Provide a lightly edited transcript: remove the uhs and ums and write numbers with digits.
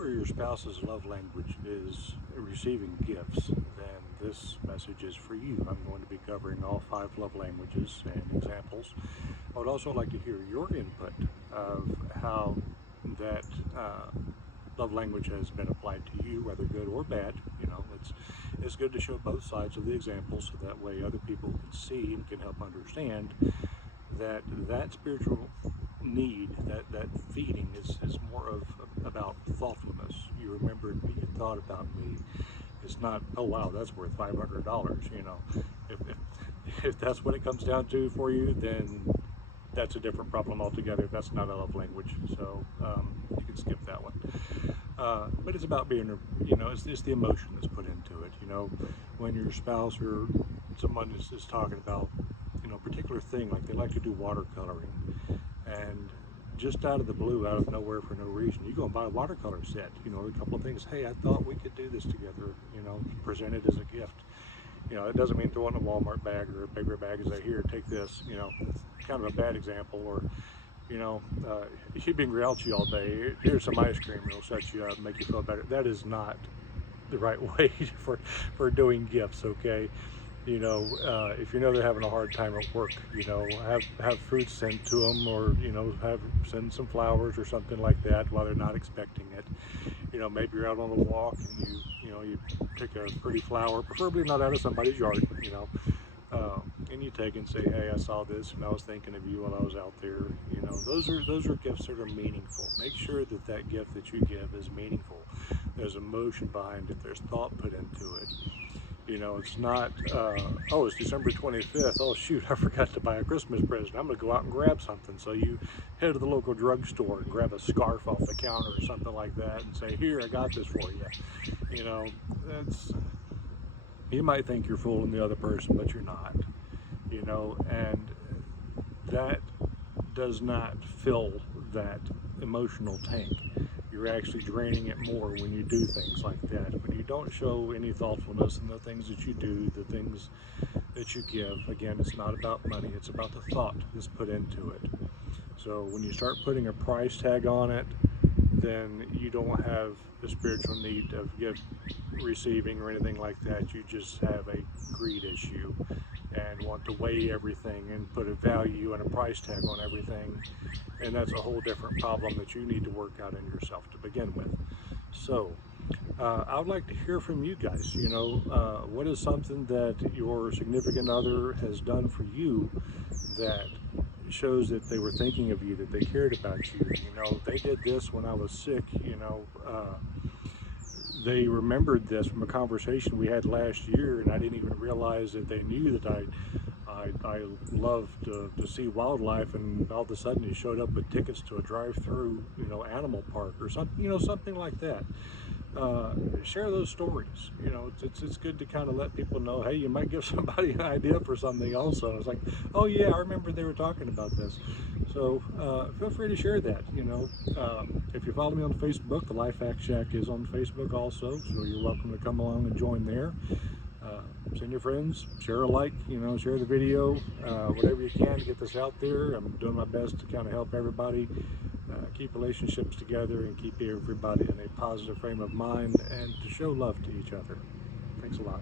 or your spouse's love language is receiving gifts, then this message is for you. I'm going to be covering all 5 love languages and examples. I would also like to hear your input of how that love language has been applied to you, whether good or bad. You know, it's good to show both sides of the example, so that way other people can see and can help understand that spiritual need, that feeding is more of about thoughtfulness. You remembered me, you thought about me. It's not, oh wow, that's worth $500. You know, if that's what it comes down to for you, then that's a different problem altogether. That's not a love language, so you can skip that one. But it's about being, you know, it's the emotion that's put into it. You know, when your spouse or someone is talking about, you know, a particular thing, like they like to do watercoloring, and just out of the blue, out of nowhere, for no reason, you go and buy a watercolor set. You know, a couple of things. Hey, I thought we could do this together. You know, present it as a gift. You know, it doesn't mean throw it in a Walmart bag or a paper bag and say, here, take this. You know, it's kind of a bad example. Or, you know, you've been grouchy all day. Here's some ice cream. It'll set you up, make you feel better. That is not the right way for doing gifts. Okay. You know, if you know they're having a hard time at work, you know, have food sent to them, or, you know, send some flowers or something like that while they're not expecting it. You know, maybe you're out on a walk and you pick a pretty flower, preferably not out of somebody's yard, you know, and you take and say, hey, I saw this and I was thinking of you while I was out there. You know, those are gifts that are meaningful. Make sure that gift that you give is meaningful. There's emotion behind it. There's thought put into it. You know, it's not, oh, it's December 25th. Oh, shoot, I forgot to buy a Christmas present. I'm going to go out and grab something. So you head to the local drugstore and grab a scarf off the counter or something like that and say, here, I got this for you. You know, you might think you're fooling the other person, but you're not. You know, and that does not fill that emotional tank. You're actually draining it more when you do things like that. When you don't show any thoughtfulness in the things that you do, the things that you give. Again, it's not about money, it's about the thought that's put into it. So when you start putting a price tag on it, then you don't have the spiritual need of receiving or anything like that. You just have a greed issue and want to weigh everything and put a value and a price tag on everything, and that's a whole different problem that you need to work out in yourself to begin with. So I would like to hear from you guys. You know, what is something that your significant other has done for you that shows that they were thinking of you, that they cared about you? You know, they did this when I was sick. You know, they remembered this from a conversation we had last year, and I didn't even realize that they knew that I love to see wildlife, and all of a sudden he showed up with tickets to a drive-through, you know, animal park or something, you know, something like that. Share those stories. You know, it's good to kind of let people know, hey, you might give somebody an idea for something also. It's like, oh yeah, I remember they were talking about this. So feel free to share that. You know, if you follow me on Facebook, the Life Hack Shack is on Facebook also, so you're welcome to come along and join there. Send your friends, share a like, you know, share the video, whatever you can to get this out there. I'm doing my best to kind of help everybody keep relationships together and keep everybody in a positive frame of mind and to show love to each other. Thanks a lot.